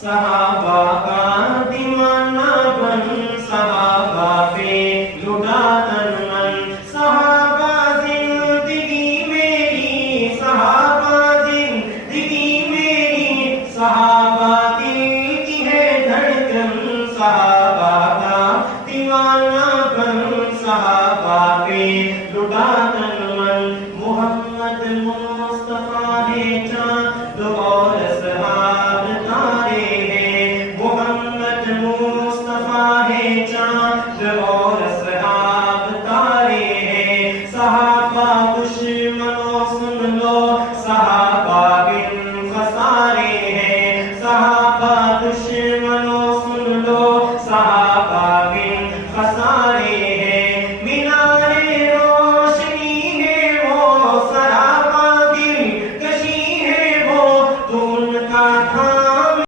صحابہ کا دیوانہ بن صحابہ پہ لٹا تن من صحابہ زندگی میری صحابہ زندگی میری صحابہ دل کی ہے دھڑکن صحابہ کا دیوانہ بن صحابہ پہ لٹا تن من محمد مصطفیٰ ہے چاند اور اصحاب تارے ہیں محمد مصطفیٰ ہے چاند اور اصحاب تارے ہیں صحابہ دشمنوں سن لو صحابہ بن خسارے ہیں صحابہ دشمنوں